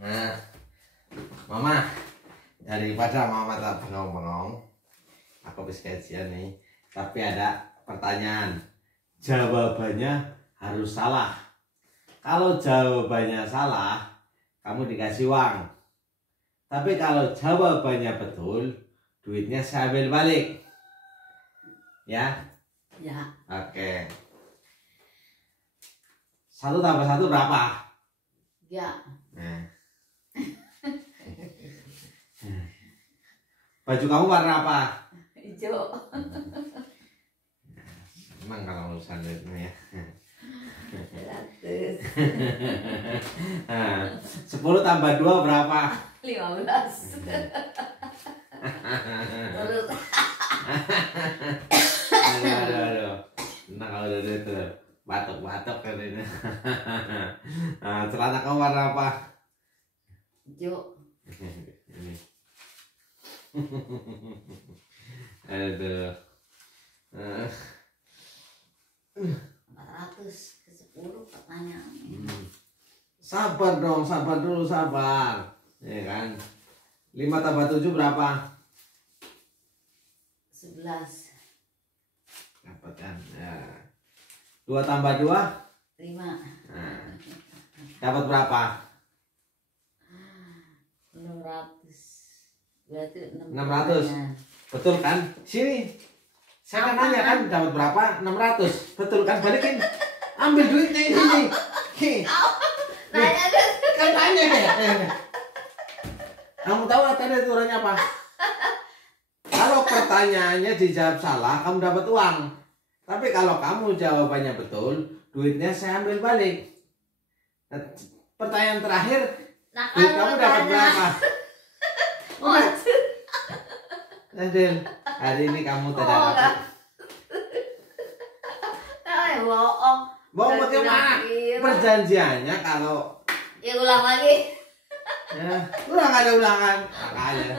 Nah, Mama, daripada Mama tak bengong-bengong, aku habis kajian nih. Tapi ada pertanyaan, jawabannya harus salah. Kalau jawabannya salah, kamu dikasih uang. Tapi kalau jawabannya betul, duitnya saya ambil balik. Ya? Ya. Oke. 1 tambah 1 berapa? Ya. Nah. Baju kamu warna apa? Hijau. Emang kalau urusan duitnya ya. 100. Nah, 10 tambah 2 berapa? 15. Terus. Aduh. Nah kalau udah itu batuk-batuk katanya. Nah, celana kamu warna apa? Hijau. Ini. Aduh. 400 ke 10 pertanyaan. Sabar dong, sabar dulu, sabar. Ya kan? 5 tambah 7 berapa? 11. Dapat kan? Ya. 2 tambah 2? 5. Nah. Dapat berapa? 600. Berarti 600. Betul kan? Sini. Saya kan nanya kan dapat berapa? 600. Betul kan? Balikin. Ambil duitnya ini. Nanya deh. Kan tanya ya. Kamu tahu tadi aturannya apa? Kalau pertanyaannya dijawab salah, kamu dapat uang. Tapi kalau kamu jawabannya betul, duitnya saya ambil balik. Nah, pertanyaan terakhir, duit kamu dapat berapa? Nadel, hari ini kamu tidak dapat. Bohong. Bohong bagaimana? Perjanjiannya kalau ya ulang lagi. ya, ulang ada ulangan. Makanya.